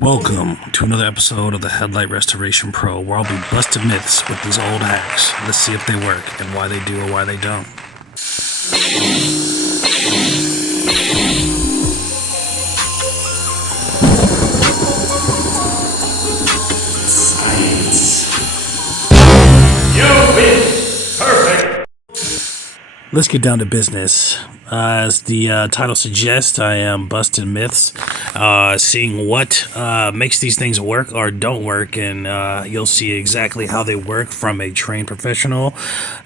Welcome to another episode of the Headlight Restoration Pro, where I'll be busting myths with these old hacks. Let's see if they work and why they do or why they don't. You've been perfect. Let's get down to business. As the title suggests, I am busting myths, seeing what makes these things work or don't work, and you'll see exactly how they work from a trained professional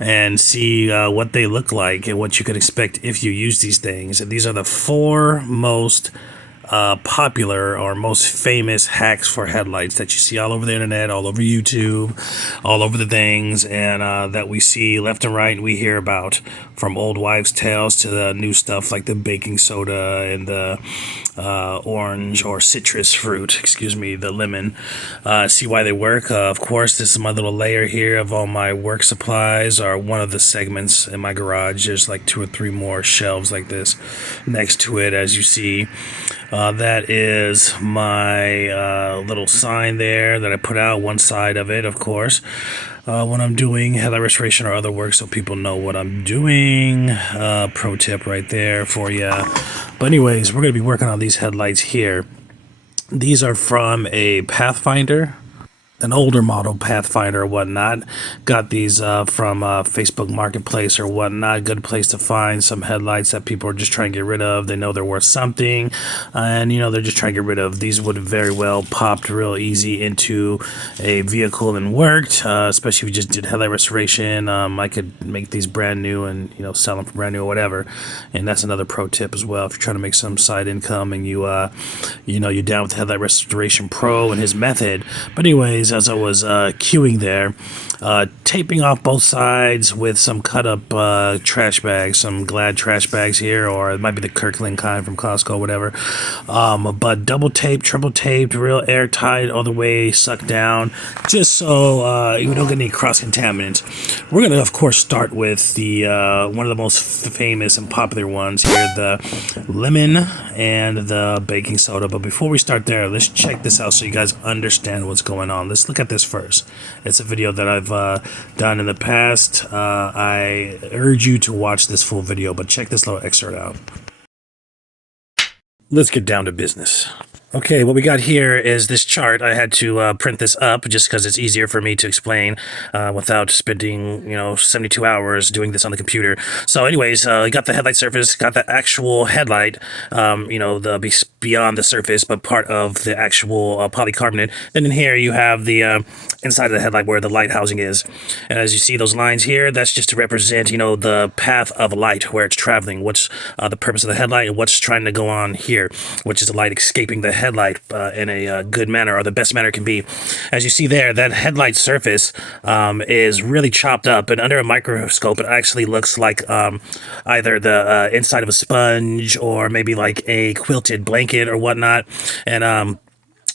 and see what they look like and what you could expect if you use these things. And these are the four most popular or most famous hacks for headlights that you see all over the internet, all over YouTube, all over the things, and that we see left and right and we hear about, from old wives' tales to the new stuff like the baking soda and the orange or citrus fruit, the lemon. See why they work. Of course, this is my little layer here of all my work supplies, or one of the segments in my garage. There's like 2 or 3 more shelves like this next to it, as you see. That is my little sign there that I put out, one side of it, of course, when I'm doing headlight restoration or other work, so people know what I'm doing. Pro tip right there for you. But anyways, we're going to be working on these headlights here. These are from a Pathfinder, an older model Pathfinder or whatnot. Got these from Facebook Marketplace or whatnot. Good place to find some headlights that people are just trying to get rid of. They know they're worth something, and they're just trying to get rid of. These would have very well popped real easy into a vehicle and worked, especially if you just did headlight restoration. I could make these brand new and sell them for brand new or whatever. And that's another pro tip as well. If you're trying to make some side income and you're down with the Headlight Restoration Pro and his method. But anyways, as I was queuing there, taping off both sides with some cut up trash bags, some Glad trash bags here, or it might be the Kirkland kind from Costco, whatever. But double taped, triple taped, real airtight, all the way sucked down, just so you don't get any cross contaminants. We're gonna, of course, start with the one of the most famous and popular ones here, the lemon and the baking soda. But before we start there, let's check this out so you guys understand what's going on. Let's look at this first. It's a video that I've done in the past. I urge you to watch this full video, but check this little excerpt out. Let's get down to business. Okay, what we got here is this chart. I had to print this up just because it's easier for me to explain without spending, 72 hours doing this on the computer. So anyways, you got the headlight surface, got the actual headlight, the beyond the surface, but part of the actual polycarbonate. And in here you have the inside of the headlight where the light housing is. And as you see those lines here, that's just to represent, the path of light, where it's traveling, what's the purpose of the headlight and what's trying to go on here, which is the light escaping the headlight in a good manner, or the best manner it can be. As you see there, that headlight surface is really chopped up, and under a microscope it actually looks like either the inside of a sponge or maybe like a quilted blanket or whatnot. And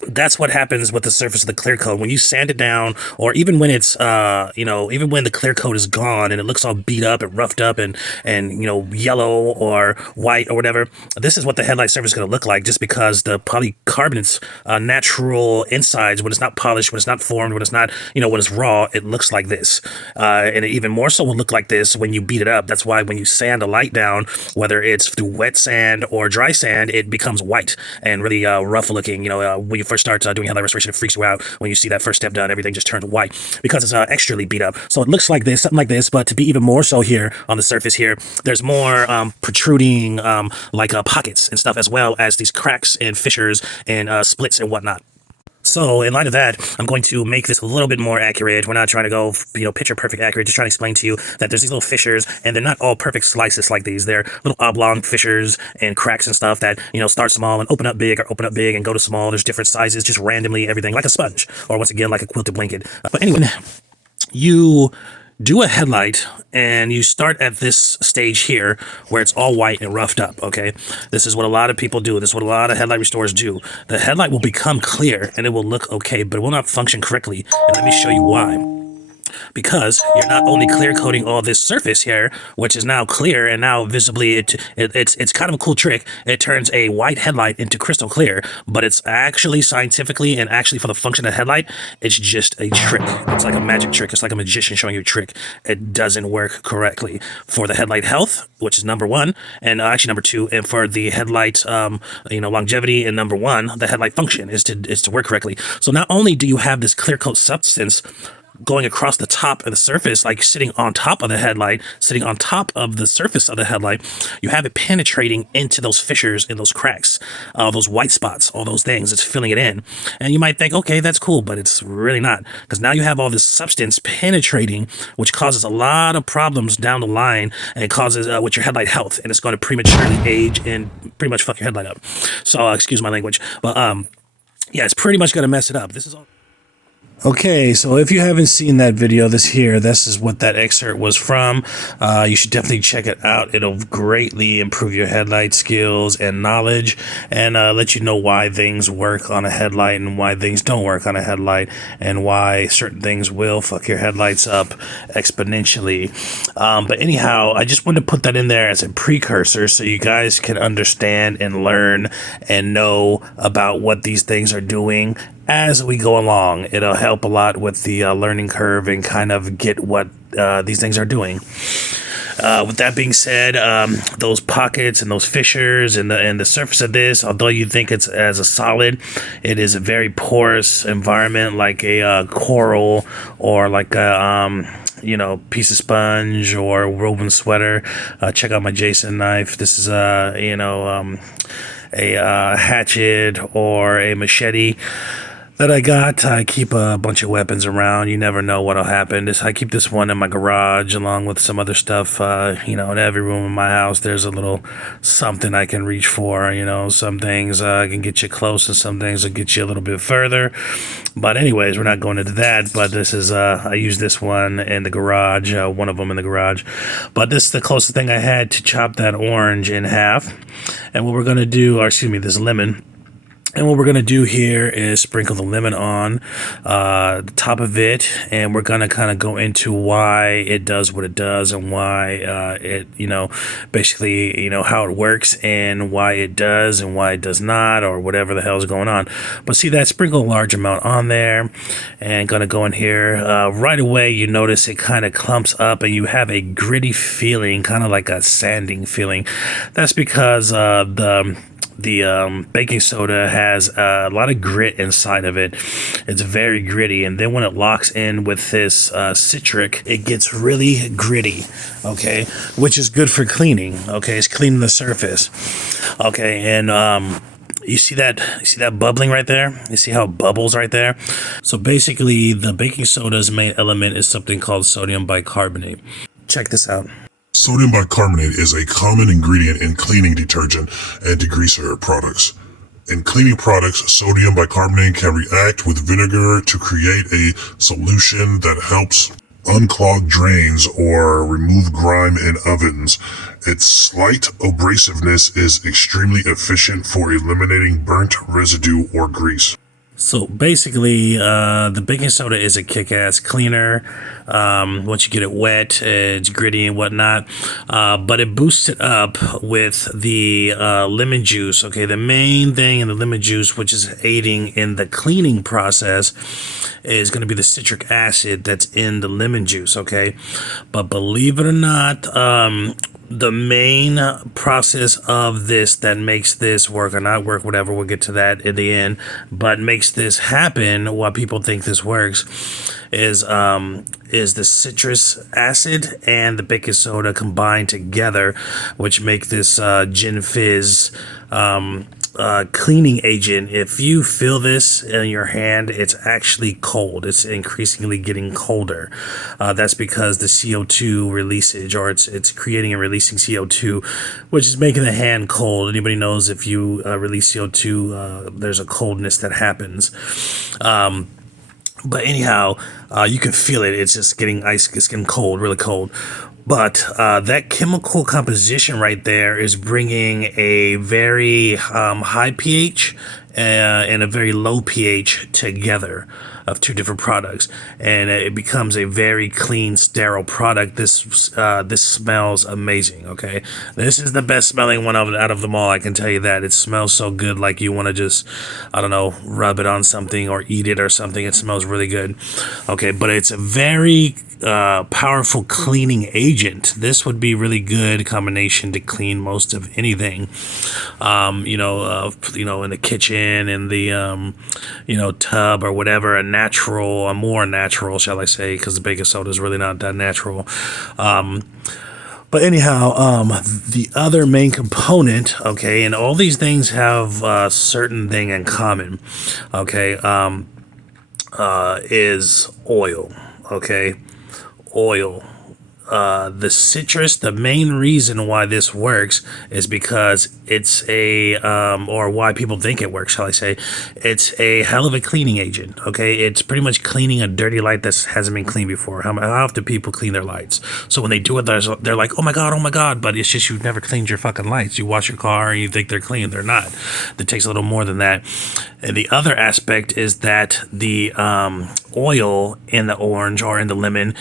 that's what happens with the surface of the clear coat. When you sand it down, or even when it's, even when the clear coat is gone and it looks all beat up and roughed up and yellow or white or whatever, this is what the headlight surface is going to look like, just because the polycarbonate's natural insides, when it's not polished, when it's not formed, when it's not, when it's raw, it looks like this. And it even more so will look like this when you beat it up. That's why when you sand a light down, whether it's through wet sand or dry sand, it becomes white and really rough looking. When you first start doing headlight restoration, it freaks you out when you see that first step done. Everything just turns white because it's extremely beat up. So it looks like this, something like this, but to be even more so here on the surface here, there's more protruding pockets and stuff, as well as these cracks and fissures and splits and whatnot. So in light of that, I'm going to make this a little bit more accurate. We're not trying to go, picture perfect accurate, just trying to explain to you that there's these little fissures, and they're not all perfect slices like these. They're little oblong fissures and cracks and stuff that, start small and open up big, or open up big and go to small. There's different sizes, just randomly, everything, like a sponge, or once again, like a quilted blanket. But anyway, you do a headlight and you start at this stage here where it's all white and roughed up. Okay, this is what a lot of people do. This is what a lot of headlight restorers do. The headlight will become clear and it will look okay, but it will not function correctly, and let me show you why. because you're not only clear coating all this surface here, which is now clear and now visibly it's kind of a cool trick. It turns a white headlight into crystal clear, but it's actually scientifically and actually for the function of headlight, it's just a trick. It's like a magic trick. It's like a magician showing you a trick. It doesn't work correctly for the headlight health, which is number one, and actually number two, and for the headlight longevity, and number one, the headlight function is to work correctly. So not only do you have this clear coat substance going across the top of the surface, like sitting on top of the headlight, sitting on top of the surface of the headlight, you have it penetrating into those fissures and those cracks, those white spots, all those things. It's filling it in. And you might think, okay, that's cool, but it's really not, because now you have all this substance penetrating, which causes a lot of problems down the line, and it causes with your headlight health, and it's going to prematurely age and pretty much fuck your headlight up. So excuse my language, but yeah, it's pretty much going to mess it up. This is all. Okay, so if you haven't seen that video, this is what that excerpt was from. You should definitely check it out. It'll greatly improve your headlight skills and knowledge, and let you know why things work on a headlight and why things don't work on a headlight, and why certain things will fuck your headlights up exponentially. But anyhow, I just wanted to put that in there as a precursor so you guys can understand and learn and know about what these things are doing as we go along. It'll help a lot with the learning curve and kind of get what these things are doing. With that being said, those pockets and those fissures and the surface of this, although you think it's as a solid, it is a very porous environment, like a coral or like a piece of sponge or a woven sweater. Check out my Jason knife. This is a hatchet or a machete that I got. I keep a bunch of weapons around. You never know what'll happen. I keep this one in my garage along with some other stuff. In every room in my house, there's a little something I can reach for. Some things can get you close, and some things will get you a little bit further. But anyways, we're not going into that. But this is, I use this one in the garage, one of them in the garage. But this is the closest thing I had to chop that orange in half. And what we're going to do, this lemon. And what we're going to do here is sprinkle the lemon on the top of it, and we're going to kind of go into why it does what it does, and why basically, how it works, and why it does and why it does not, or whatever the hell is going on. But see that, sprinkle a large amount on there, and going to go in here. Right away, you notice it kind of clumps up, and you have a gritty feeling, kind of like a sanding feeling. That's because the baking soda has a lot of grit inside of it. It's very gritty, and then when it locks in with this citric, it gets really gritty, okay, which is good for cleaning. Okay, it's cleaning the surface. Okay, and you see that bubbling right there? You see how it bubbles right there? So basically, the baking soda's main element is something called sodium bicarbonate. Check this out. Sodium bicarbonate is a common ingredient in cleaning detergent and degreaser products. In cleaning products, sodium bicarbonate can react with vinegar to create a solution that helps unclog drains or remove grime in ovens. Its slight abrasiveness is extremely efficient for eliminating burnt residue or grease. So basically, the baking soda is a kick-ass cleaner. Once you get it wet, it's gritty and whatnot. But it boosts it up with the lemon juice. Okay, the main thing in the lemon juice, which is aiding in the cleaning process, is going to be the citric acid that's in the lemon juice. Okay, but believe it or not, the main process of this that makes this work or not work, whatever, we'll get to that in the end, but makes this happen, why people think this works, is the citrus acid and the baking soda combined together, which make this gin fizz cleaning agent. If you feel this in your hand, it's actually cold. It's increasingly getting colder. That's because the CO2 releasage, or it's creating and releasing CO2, which is making the hand cold. Anybody knows if you release CO2, there's a coldness that happens. But anyhow, you can feel it. It's just getting ice. It's getting cold, really cold. But that chemical composition right there is bringing a very high pH and a very low pH together of two different products, and it becomes a very clean, sterile product. This smells amazing. Okay, this is the best smelling one out of them all. I can tell you that. It smells so good, like you want to just, I don't know, rub it on something or eat it or something. It smells really good. Okay, but it's a very powerful cleaning agent. This would be really good combination to clean most of anything. In the kitchen, in the tub or whatever. A more natural, shall I say, because the baking soda is really not that natural. But anyhow, the other main component, okay, and all these things have a certain thing in common, okay, is oil, okay, oil. The citrus, the main reason why this works is because it's or why people think it works, shall I say, it's a hell of a cleaning agent, okay? It's pretty much cleaning a dirty light that hasn't been cleaned before. How often people clean their lights? So when they do it, they're like, oh my God, but it's just you've never cleaned your fucking lights. You wash your car and you think they're clean. They're not. It takes a little more than that. And the other aspect is that the oil in the orange or in the lemon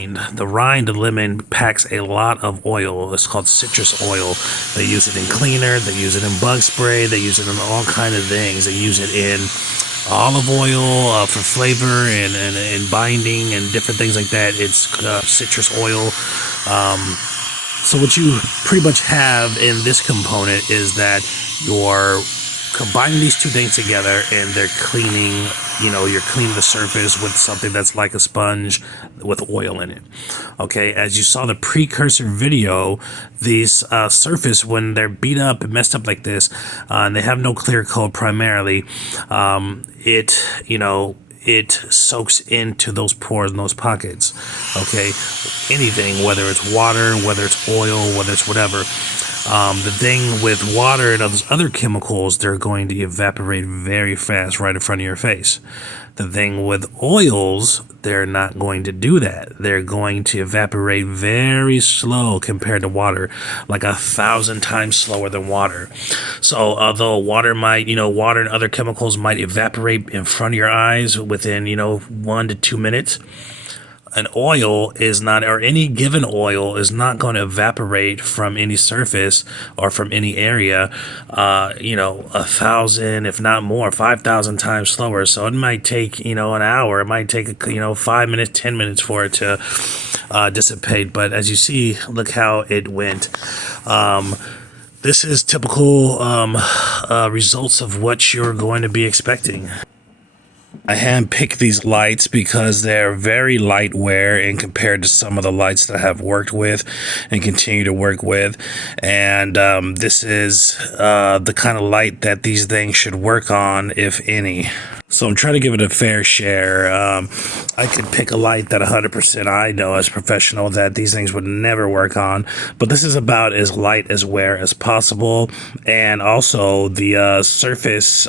the rind of lemon packs a lot of oil. It's called citrus oil. They use it in cleaner, they use it in bug spray, they use it in all kind of things. They use it in olive oil for flavor and binding and different things like that. It's citrus oil. So what you pretty much have in this component is that you're combining these two things together and they're cleaning, you're cleaning the surface with something that's like a sponge with oil in it. Okay, as you saw the precursor video, these surface, when they're beat up and messed up like this, and they have no clear coat primarily, it soaks into those pores and those pockets. Okay, anything, whether it's water, whether it's oil, whether it's whatever. The thing with water and those other chemicals, they're going to evaporate very fast right in front of your face. The thing with oils, they're not going to do that. They're going to evaporate very slow compared to water, like 1,000 times slower than water. So although water and other chemicals might evaporate in front of your eyes within, 1 to 2 minutes, an oil is not, or any given oil is not going to evaporate from any surface or from any area, 1,000, if not more, 5,000 times slower. So it might take, an hour. It might take, 5 minutes, 10 minutes for it to dissipate. But as you see, look how it went. This is typical results of what you're going to be expecting. I handpicked these lights because they're very lightweight and compared to some of the lights that I have worked with and continue to work with. And this is the kind of light that these things should work on, if any. So I'm trying to give it a fair share. I could pick a light that 100% I know as a professional that these things would never work on, but this is about as light as wear as possible. And also the surface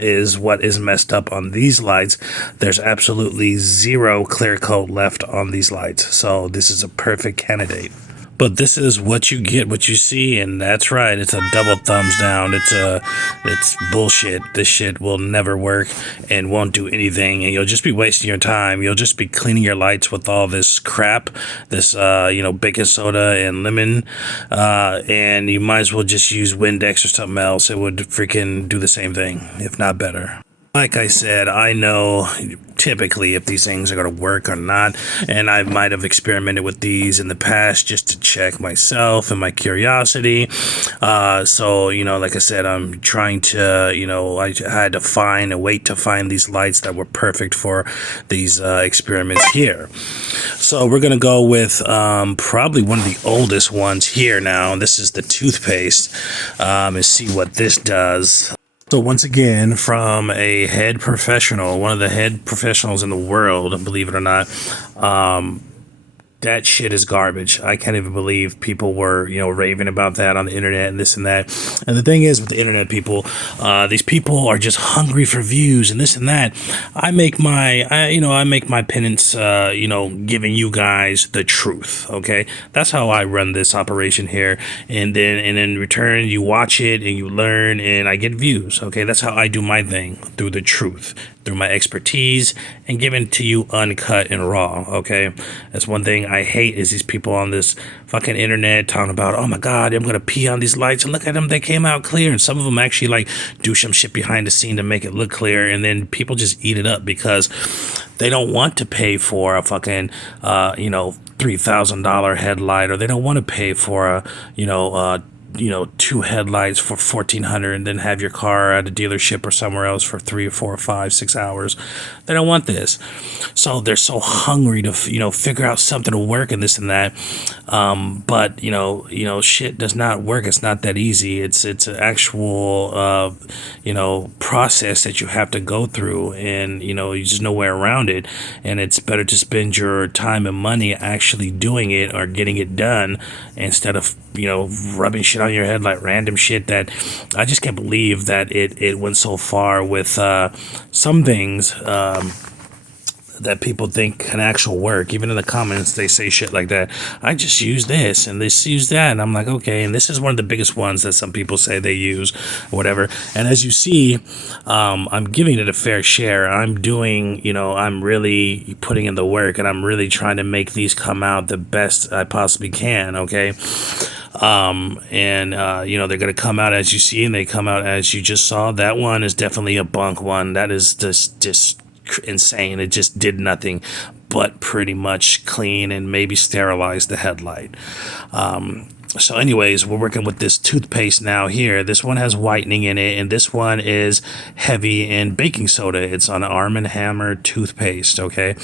is what is messed up on these lights. There's absolutely zero clear coat left on these lights. So this is a perfect candidate. But this is what you get, what you see, and that's right. It's a double thumbs down. It's bullshit. This shit will never work and won't do anything, and you'll just be wasting your time. You'll just be cleaning your lights with all this crap, this baking soda and lemon, and you might as well just use Windex or something else. It would freaking do the same thing, if not better. Like I said, I know typically if these things are going to work or not, and I might have experimented with these in the past just to check myself and my curiosity. So, like I said, I'm trying to, I had to wait to find these lights that were perfect for these experiments here. So we're going to go with probably one of the oldest ones here now. This is the toothpaste, and see what this does. So once again, from a head professional, one of the head professionals in the world, believe it or not, that shit is garbage. I can't even believe people were, raving about that on the internet and this and that. And the thing is with the internet people, these people are just hungry for views and this and that. I make my penance, giving you guys the truth. Okay, that's how I run this operation here. And then in return, you watch it and you learn, and I get views. Okay, that's how I do my thing, through the truth, through my expertise, and giving to you uncut and raw. Okay, that's one thing I hate, is these people on this fucking internet talking about, oh my god, I'm gonna pee on these lights, and look at them, they came out clear. And some of them actually like do some shit behind the scene to make it look clear, and then people just eat it up because they don't want to pay for a fucking $3,000 headlight, or they don't want to pay for a two headlights for $1,400 and then have your car at a dealership or somewhere else for 3 or 4 or 5, 6 hours. They don't want this. So they're so hungry to, figure out something to work and this and that. But shit does not work. It's not that easy. It's an actual, process that you have to go through, and, you just nowhere around it. And it's better to spend your time and money actually doing it or getting it done, instead of, rubbing shit on your head like random shit. That I just can't believe that it went so far with some things that people think can actually work. Even in the comments, they say shit like that. I just use this and this use that, and I'm like, okay. And this is one of the biggest ones that some people say they use, or whatever. And as you see, I'm giving it a fair share. I'm doing, I'm really putting in the work, and I'm really trying to make these come out the best I possibly can. Okay. They're going to come out as you see, and they come out as you just saw. That one is definitely a bunk one. That is just insane. It just did nothing but pretty much clean and maybe sterilize the headlight. So anyways, we're working with this toothpaste now here. This one has whitening in it, and this one is heavy in baking soda. It's an Arm & Hammer toothpaste, okay?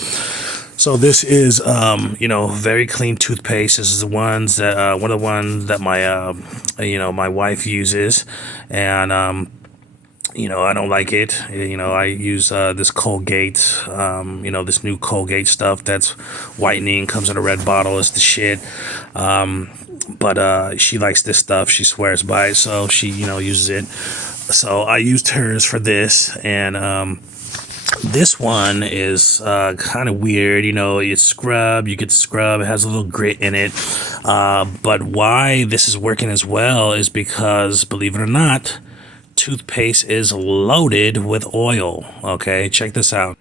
So this is, very clean toothpaste. This is one of the ones that my wife uses, and I don't like it. I use this Colgate, this new Colgate stuff that's whitening, comes in a red bottle. It's the shit. But she likes this stuff. She swears by it, so she, uses it. So I used hers for this, and this one is kind of weird. You get the scrub. It has a little grit in it. But why this is working as well is because, believe it or not, toothpaste is loaded with oil. Okay, check this out.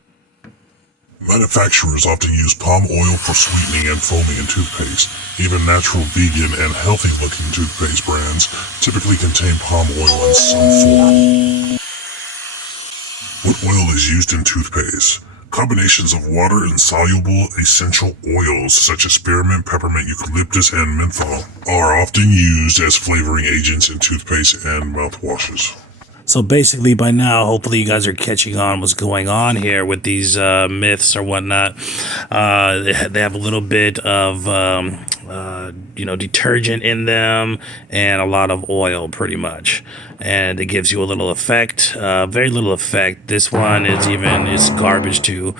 Manufacturers often use palm oil for sweetening and foaming in toothpaste. Even natural, vegan, and healthy-looking toothpaste brands typically contain palm oil in some form. What oil is used in toothpaste? Combinations of water and soluble essential oils such as spearmint, peppermint, eucalyptus, and menthol are often used as flavoring agents in toothpaste and mouthwashes. So basically, by now, hopefully you guys are catching on what's going on here with these myths or whatnot. They have a little bit of, detergent in them and a lot of oil, pretty much. And it gives you a little effect, very little effect. This one is garbage too.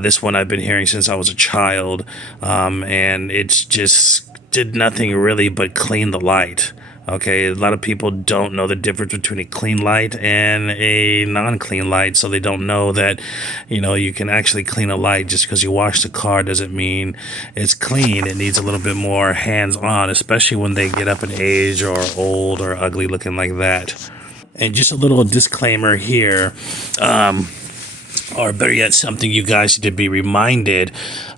This one I've been hearing since I was a child, and it's just did nothing really but clean the light. Okay, a lot of people don't know the difference between a clean light and a non-clean light, so they don't know that, you can actually clean a light. Just because you wash the car doesn't mean it's clean. It needs a little bit more hands-on, especially when they get up in age or old or ugly looking like that. And just a little disclaimer here, or better yet, something you guys need to be reminded,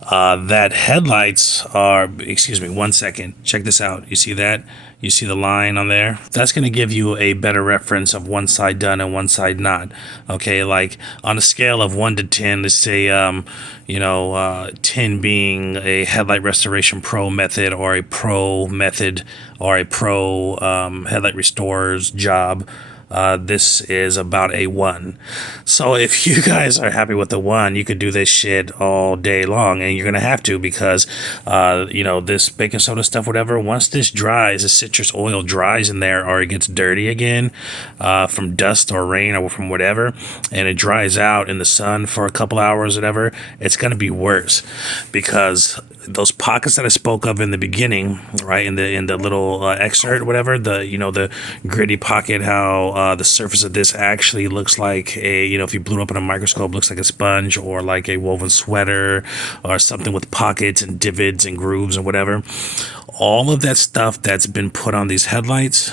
that headlights are, excuse me, 1 second, check this out. You see that? You see the line on there? That's going to give you a better reference of one side done and one side not. Okay, like on a scale of 1 to 10, let's say, 10 being a headlight restoration pro method, or a pro method, or a pro headlight restorer's job. This is about a 1. So if you guys are happy with the 1, you could do this shit all day long, and you're gonna have to, because this baking soda stuff, whatever, once this dries, the citrus oil dries in there, or it gets dirty again from dust or rain or from whatever, and it dries out in the sun for a couple hours, whatever, it's gonna be worse, because those pockets that I spoke of in the beginning, right, in the little excerpt, whatever, the gritty pocket, how the surface of this actually looks like a, if you blew it up in a microscope, looks like a sponge or like a woven sweater or something with pockets and divots and grooves and whatever. All of that stuff that's been put on these headlights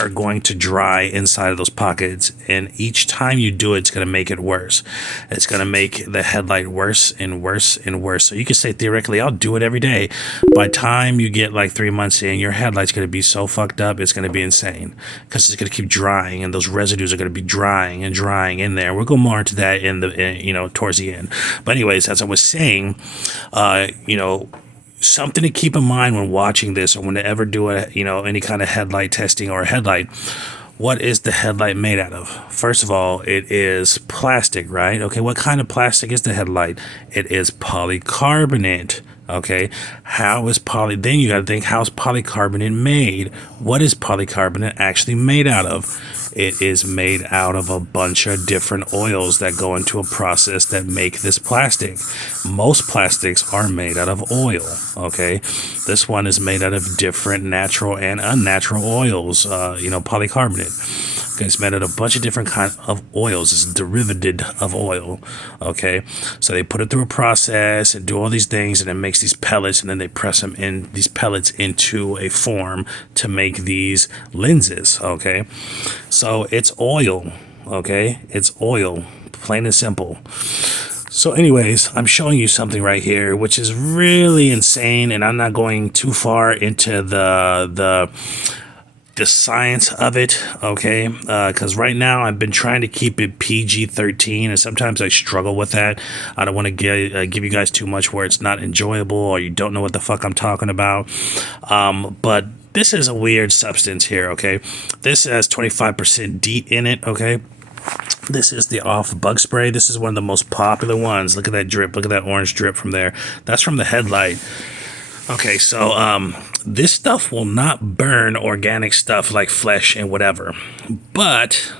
are going to dry inside of those pockets, and each time you do it, it's going to make it worse. It's going to make the headlight worse and worse and worse. So you could say, theoretically, I'll do it every day. By the time you get like 3 months in, your headlight's going to be so fucked up, it's going to be insane, because it's going to keep drying, and those residues are going to be drying and drying in there. We'll go more into that towards the end. But anyways, as I was saying, something to keep in mind when watching this, or whenever do any kind of headlight testing or a headlight. What is the headlight made out of? First of all, it is plastic, right? Okay, what kind of plastic is the headlight? It is polycarbonate. Okay, then you got to think, how's polycarbonate made? What is polycarbonate actually made out of? It is made out of a bunch of different oils that go into a process that make this plastic. Most plastics are made out of oil. Okay, this one is made out of different natural and unnatural oils. Polycarbonate. Okay, it's made out of a bunch of different kinds of oils. It's a derivative of oil. Okay, so they put it through a process and do all these things, and it makes these pellets, and then they press these pellets into a form to make these lenses. Okay, so it's oil. Okay, it's oil, plain and simple. So anyways, I'm showing you something right here, which is really insane, and I'm not going too far into the science of it, okay? Because right now I've been trying to keep it PG-13, and sometimes I struggle with that. I don't want to give you guys too much where it's not enjoyable, or you don't know what the fuck I'm talking about. But this is a weird substance here, okay? This has 25% DEET in it, okay? This is the off bug spray. This is one of the most popular ones. Look at that drip. Look at that orange drip from there. That's from the headlight. Okay, so this stuff will not burn organic stuff like flesh and whatever, but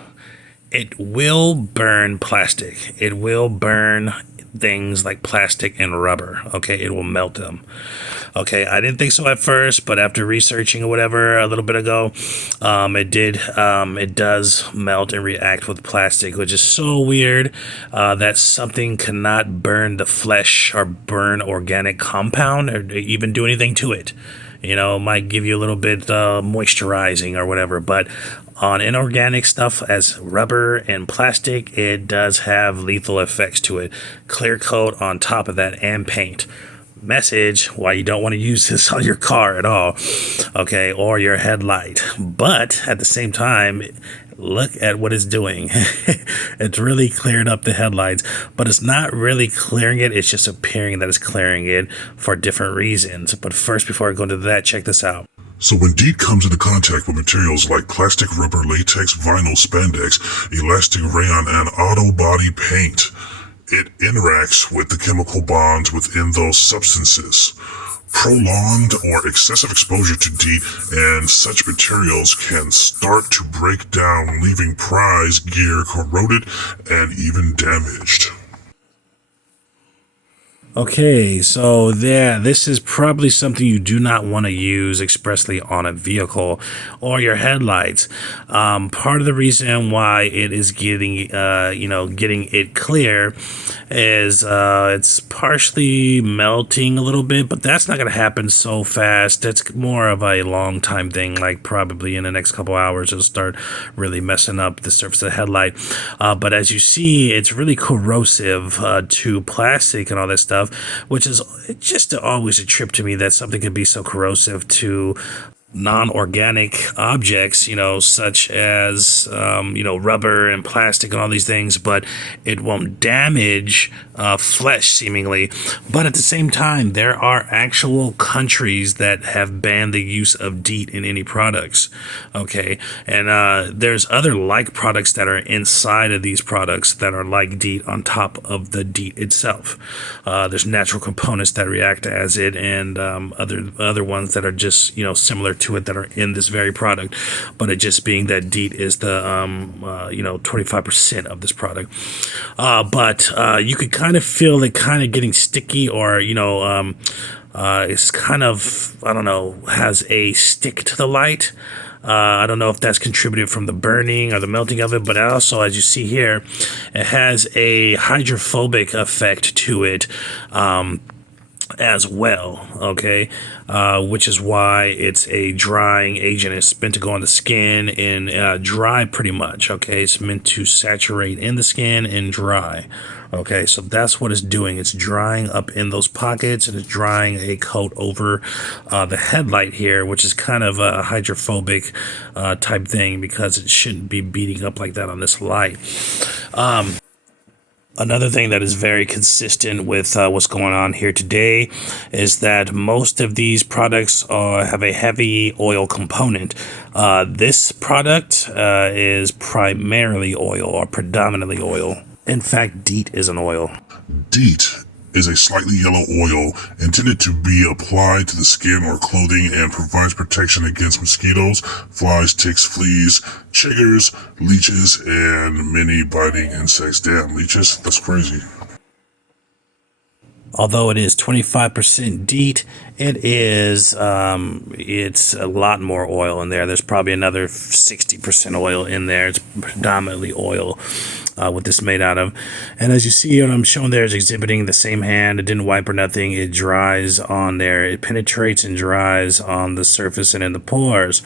it will burn plastic. It will burn things like plastic and rubber. Okay, it will melt them. Okay, I didn't think so at first, but after researching or whatever a little bit ago, it does melt and react with plastic, which is so weird that something cannot burn the flesh or burn organic compound or even do anything to it. It might give you a little bit moisturizing or whatever, but on inorganic stuff as rubber and plastic, it does have lethal effects to it. Clear coat on top of that, and paint. Message why you don't want to use this on your car at all, okay, or your headlight. But at the same time, look at what it's doing. It's really cleared up the headlights, but it's not really clearing it. It's just appearing that it's clearing it for different reasons. But first, before I go into that, check this out. So when DEET comes into contact with materials like plastic, rubber, latex, vinyl, spandex, elastic rayon, and auto body paint, it interacts with the chemical bonds within those substances. Prolonged or excessive exposure to DEET and such materials can start to break down, leaving prize gear corroded and even damaged. Okay, so this is probably something you do not want to use expressly on a vehicle or your headlights. Part of the reason why it is getting it clear is it's partially melting a little bit, but that's not going to happen so fast. That's more of a long time thing, like probably in the next couple hours it'll start really messing up the surface of the headlight. But as you see, it's really corrosive to plastic and all that stuff, which is just always a trip to me that something could be so corrosive to non-organic objects, such as, rubber and plastic and all these things, but it won't damage flesh seemingly. But at the same time, there are actual countries that have banned the use of DEET in any products. Okay. And there's other like products that are inside of these products that are like DEET on top of the DEET itself. There's natural components that react as it, and other ones that are just, similar to it that are in this very product, but it just being that DEET is the 25% of this product. But you could kind of feel it kind of getting sticky, or it's kind of, I don't know, has a stick to the light. I don't know if that's contributed from the burning or the melting of it, but also, as you see here, it has a hydrophobic effect to it as well, okay, which is why it's a drying agent. It's meant to go on the skin and dry pretty much, okay. It's meant to saturate in the skin and dry, okay. So that's what it's doing. It's drying up in those pockets, and it's drying a coat over the headlight here, which is kind of a hydrophobic type thing, because it shouldn't be beating up like that on this light. Another thing that is very consistent with what's going on here today is that most of these products have a heavy oil component. This product is primarily oil, or predominantly oil. In fact, DEET is an oil. DEET is a slightly yellow oil intended to be applied to the skin or clothing, and provides protection against mosquitoes, flies, ticks, fleas, chiggers, leeches, and many biting insects. Damn, leeches? That's crazy. Although it is 25% DEET, it's a lot more oil in there. There's probably another 60% oil in there. It's predominantly oil. What this is made out of. And as you see, what I'm showing there is exhibiting the same hand. It didn't wipe or nothing. It dries on there. It penetrates and dries on the surface and in the pores.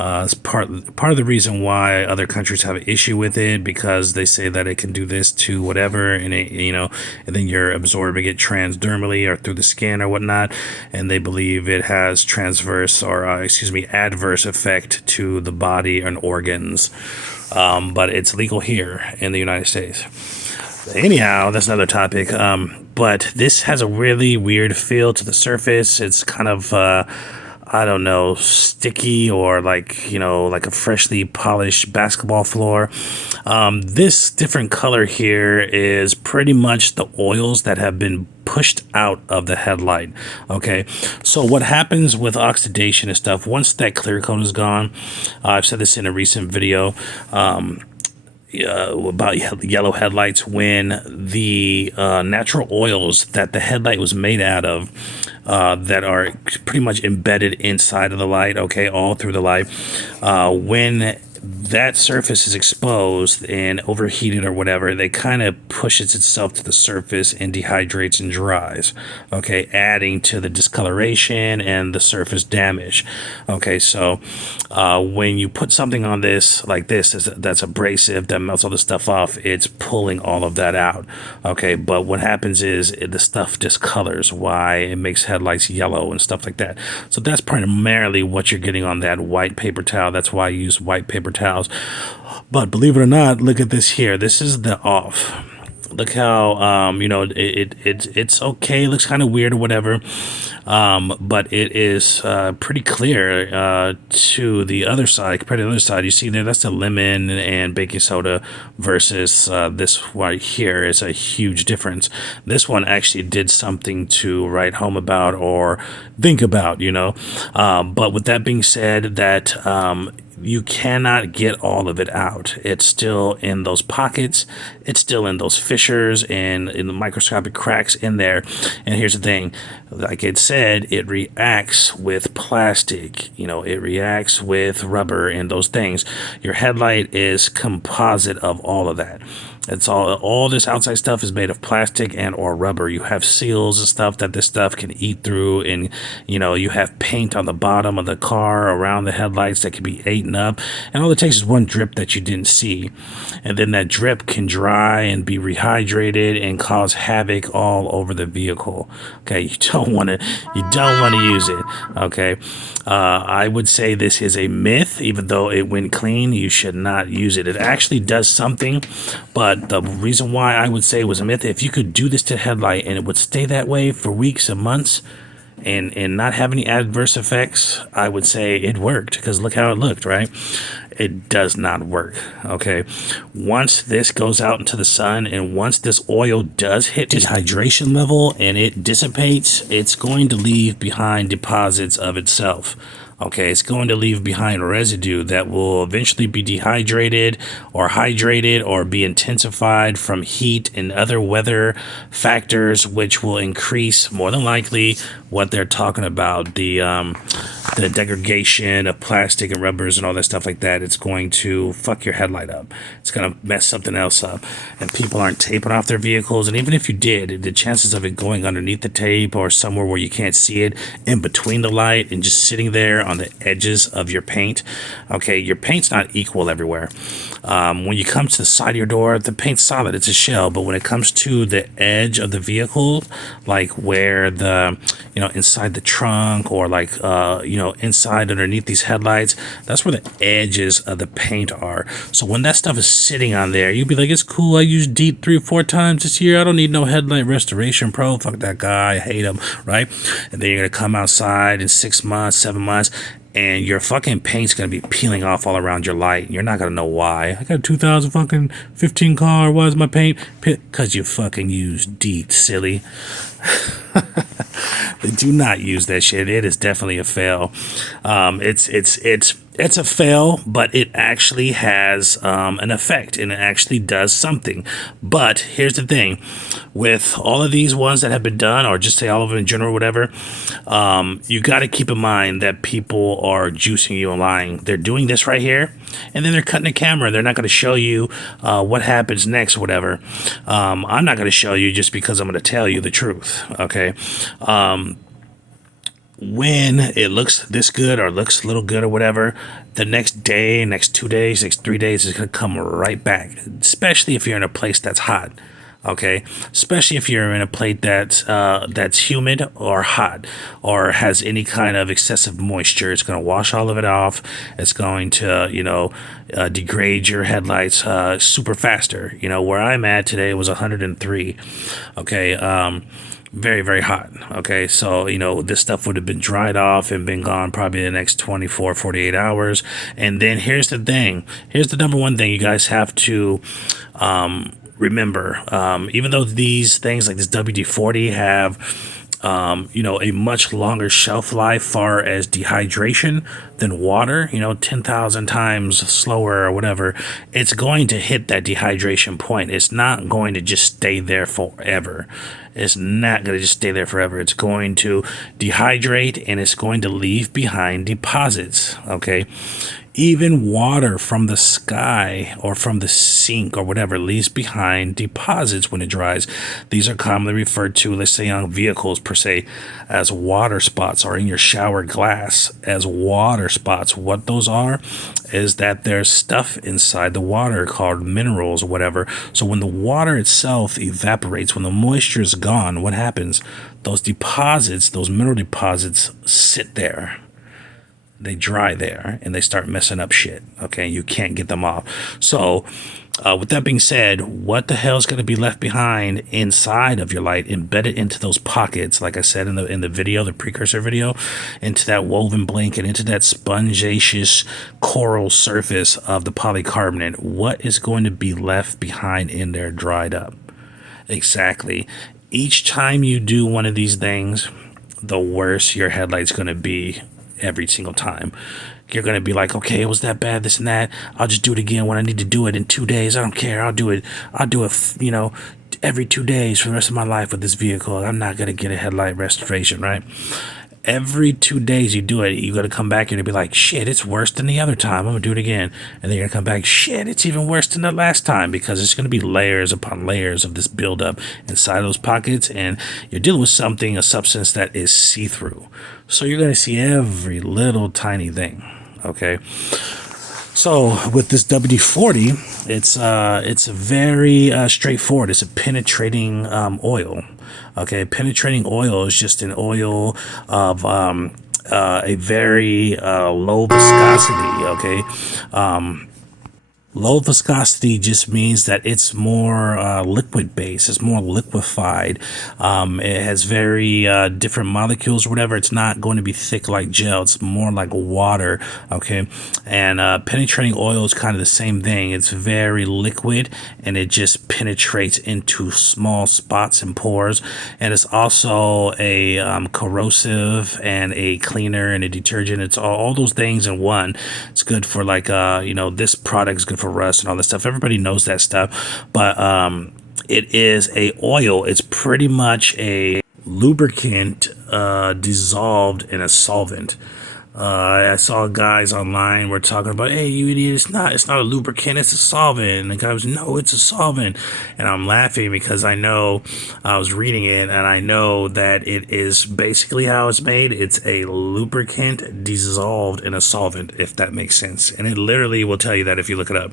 It's part of the reason why other countries have an issue with it, because they say that it can do this to whatever, and and then you're absorbing it transdermally or through the skin or whatnot, and they believe it has adverse effect to the body and organs. But it's legal here in the United States. Anyhow, that's another topic. But this has a really weird feel to the surface. It's kind of, I don't know, sticky, or like a freshly polished basketball floor. This different color here is pretty much the oils that have been pushed out of the headlight. Okay, so what happens with oxidation and stuff, once that clear coat is gone, I've said this in a recent video about yellow headlights, when the natural oils that the headlight was made out of, that are pretty much embedded inside of the light, okay, all through the light, when that surface is exposed and overheated or whatever, they kind of pushes itself to the surface and dehydrates and dries, okay, adding to the discoloration and the surface damage. Okay, so when you put something on this like this that's abrasive, that melts all the stuff off, it's pulling all of that out. Okay, but what happens is the stuff discolors, why it makes headlights yellow and stuff like that. So that's primarily what you're getting on that white paper towel. That's why I use white paper towels. But believe it or not, look at this here. This is the off. Look how it's okay. It looks kind of weird or whatever, but it is pretty clear to the other side. Compared to the other side, you see there, that's the lemon and baking soda versus this right here. Is a huge difference. This one actually did something to write home about or think about, but with that being said, that you cannot get all of it out. It's still in those pockets. It's still in those fissures and in the microscopic cracks in there. And here's the thing, like it said, it reacts with plastic, it reacts with rubber and those things. Your headlight is composite of all of that. It's all this outside stuff is made of plastic and or rubber. You have seals and stuff that this stuff can eat through, and you have paint on the bottom of the car around the headlights that can be 8, tighten up, and all it takes is one drip that you didn't see, and then that drip can dry and be rehydrated and cause havoc all over the vehicle. Okay, you don't want to use it. Okay, I would say this is a myth. Even though it went clean, you should not use it. It actually does something, but the reason why I would say it was a myth, if you could do this to headlight and it would stay that way for weeks and months and not have any adverse effects, I would say it worked, because look how it looked, right? It does not work. Okay, once this goes out into the sun and once this oil does hit its hydration level and it dissipates, it's going to leave behind deposits of itself. Okay, it's going to leave behind residue that will eventually be dehydrated or hydrated or be intensified from heat and other weather factors, which will increase, more than likely, what they're talking about, the degradation of plastic and rubbers and all that stuff like that. It's going to fuck your headlight up. It's going to mess something else up. And people aren't taping off their vehicles. And even if you did, the chances of it going underneath the tape or somewhere where you can't see it, in between the light and just sitting there on the edges of your paint. Okay, your paint's not equal everywhere. When you come to the side of your door, the paint's solid, it's a shell. But when it comes to the edge of the vehicle, like where the, inside the trunk, or like, inside underneath these headlights, that's where the edges of the paint are. So when that stuff is sitting on there, you'd be like, it's cool, I used DEET 3 or 4 times this year, I don't need no headlight restoration pro, fuck that guy, I hate him, right? And then you're gonna come outside in 6 months, 7 months, and your fucking paint's gonna be peeling off all around your light. You're not gonna know why. I got a 2015 car, why is my paint? Because you fucking use DEET, silly. Do not use that shit. It is definitely a fail. It's a fail, but it actually has an effect, and it actually does something. But here's the thing, with all of these ones that have been done, or just say all of them in general, whatever, you got to keep in mind that people are juicing you and lying. They're doing this right here, and then they're cutting the camera. They're not going to show you what happens next, whatever. I'm not going to show you just because I'm going to tell you the truth, okay? When it looks this good or looks a little good or whatever, the next day, next 2 days, next 3 days is going to come right back, especially if you're in a place that's hot. Okay, especially if you're in a plate that's humid or hot or has any kind of excessive moisture. It's going to wash all of it off. It's going to, degrade your headlights super faster. Where I'm at today, it was 103. Okay, very, very hot. Okay, so, this stuff would have been dried off and been gone probably the next 24, 48 hours. And then here's the thing. Here's the number one thing you guys have to remember. Even though these things like this WD-40 have a much longer shelf life far as dehydration than water, 10,000 times slower or whatever, it's going to hit that dehydration point. It's not going to just stay there forever. It's not going to just stay there forever. It's going to dehydrate and it's going to leave behind deposits, okay? Even water from the sky or from the sink or whatever leaves behind deposits when it dries. These are commonly referred to, let's say on vehicles per se, as water spots, or in your shower glass as water spots. What those are is that there's stuff inside the water called minerals or whatever. So when the water itself evaporates, when the moisture is gone, what happens? Those deposits, those mineral deposits sit there. They dry there and they start messing up shit. Okay, you can't get them off. So with that being said, what the hell is going to be left behind inside of your light, embedded into those pockets, like I said in the video, the precursor video, into that woven blanket, into that spongaceous coral surface of the polycarbonate? What is going to be left behind in there dried up? Exactly. Each time you do one of these things, the worse your headlight's going to be. Every single time you're going to be like, okay, it was that bad, this and that, I'll just do it again when I need to do it in 2 days. I don't care. I'll do it every 2 days for the rest of my life with this vehicle. I'm not going to get a headlight restoration, right? Every 2 days you do it, you're going to come back and you'll be like, shit, it's worse than the other time. I'm going to do it again. And then you're going to come back, shit, it's even worse than the last time, because it's going to be layers upon layers of this buildup inside those pockets. And you're dealing with something, a substance that is see-through. So you're going to see every little tiny thing. Okay. So with this WD-40, it's very straightforward. It's a penetrating oil. Okay, penetrating oil is just an oil of a very low viscosity. Okay. Low viscosity just means that it's more liquid based. It's more liquefied. It has very different molecules or whatever. It's not going to be thick like gel. It's more like water. Okay. And penetrating oil is kind of the same thing. It's very liquid and it just penetrates into small spots and pores. And it's also a corrosive and a cleaner and a detergent. It's all those things in one. It's good for like, this product is good for rust and all this stuff. Everybody knows that stuff, but it is a oil. It's pretty much a lubricant dissolved in a solvent. I saw guys online were talking about, hey, you idiot, it's not a lubricant, it's a solvent. And the guy was, no, it's a solvent. And I'm laughing because I know, I was reading it and I know that it is basically how it's made. It's a lubricant dissolved in a solvent, if that makes sense. And it literally will tell you that if you look it up.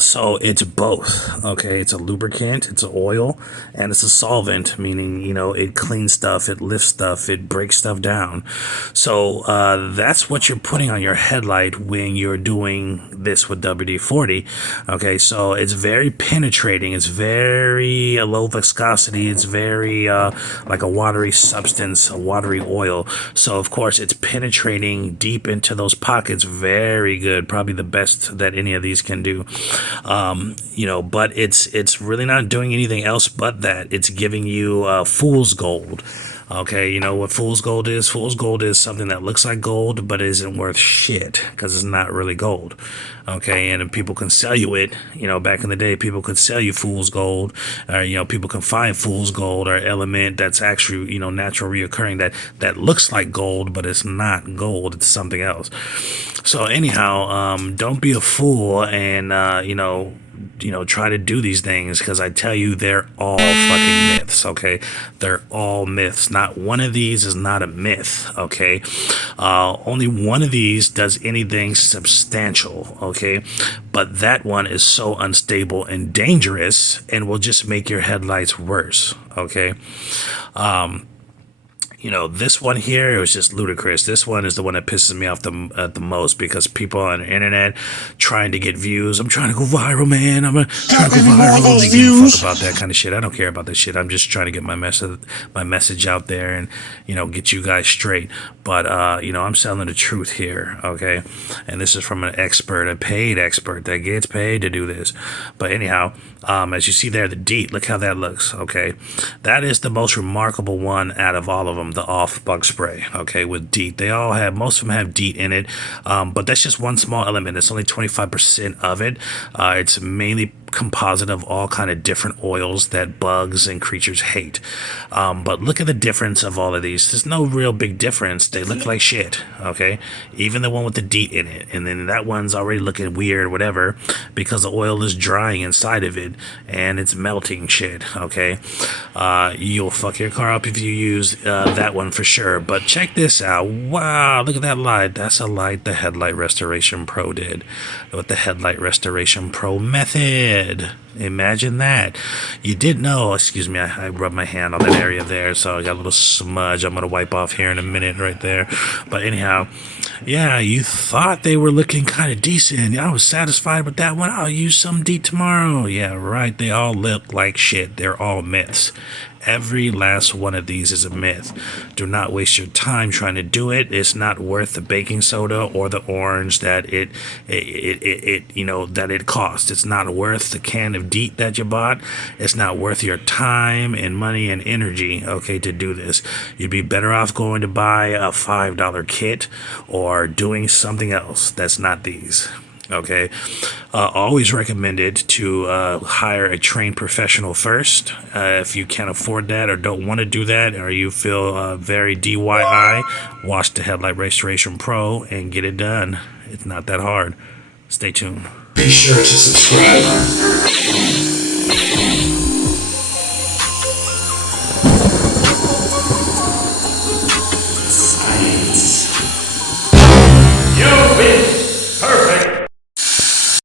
So it's both. Okay, it's a lubricant, it's an oil, and it's a solvent, meaning, it cleans stuff, it lifts stuff, it breaks stuff down. So that's what you're putting on your headlight when you're doing this with WD-40. Okay, so it's very penetrating, it's very low viscosity, it's very like a watery substance, a watery oil. So of course it's penetrating deep into those pockets. Very good, probably the best that any of these can do. But it's really not doing anything else but that. It's giving you fool's gold. Okay, you know what fool's gold is? Fool's gold is something that looks like gold but isn't worth shit because it's not really gold. Okay, and people can sell you it. Back in the day, people could sell you fool's gold, or people can find fool's gold or element that's actually natural reoccurring that looks like gold but it's not gold. It's something else. So anyhow, don't be a fool and try to do these things, because I tell you, they're all fucking myths. Okay, they're all myths. Not one of these is not a myth. Okay, only one of these does anything substantial. Okay, but that one is so unstable and dangerous and will just make your headlights worse. Okay. This one here, it was just ludicrous. This one is the one that pisses me off the most, because people on the internet trying to get views. I'm trying to go viral, man. I'm trying to go viral. They give a fuck about that kind of shit. I don't care about that shit. I'm just trying to get my message out there and, get you guys straight. But, I'm selling the truth here, okay? And this is from an expert, a paid expert that gets paid to do this. But anyhow, as you see there, the DEET, look how that looks, okay? That is the most remarkable one out of all of them, the off bug spray, okay, with DEET. Most of them have DEET in it, but that's just one small element. It's only 25% of it. It's mainly composite of all kind of different oils that bugs and creatures hate. But look at the difference of all of these. There's no real big difference. They look like shit, okay? Even the one with the DEET in it. And then that one's already looking weird, whatever, because the oil is drying inside of it and it's melting shit, okay? You'll fuck your car up if you use that one for sure. But check this out. Wow, look at that light. That's a light the Headlight Restoration Pro did with the Headlight Restoration Pro method. Imagine that. You didn't know. Excuse me, I rubbed my hand on that area there, so I got a little smudge I'm gonna wipe off here in a minute right there. But anyhow, yeah, you thought they were looking kind of decent. I was satisfied with that one. I'll use some DEET tomorrow. Yeah, right. They all look like shit. They're all myths. Every last one of these is a myth. Do not waste your time trying to do it. It's not worth the baking soda or the orange that it costs. It's not worth the can of DEET that you bought. It's not worth your time and money and energy, okay, to do this. You'd be better off going to buy a $5 kit or doing something else that's not these. Okay, always recommended to hire a trained professional first. If you can't afford that or don't want to do that, or you feel very DIY, watch the Headlight Restoration Pro and get it done. It's not that hard. Stay tuned. Be sure to subscribe.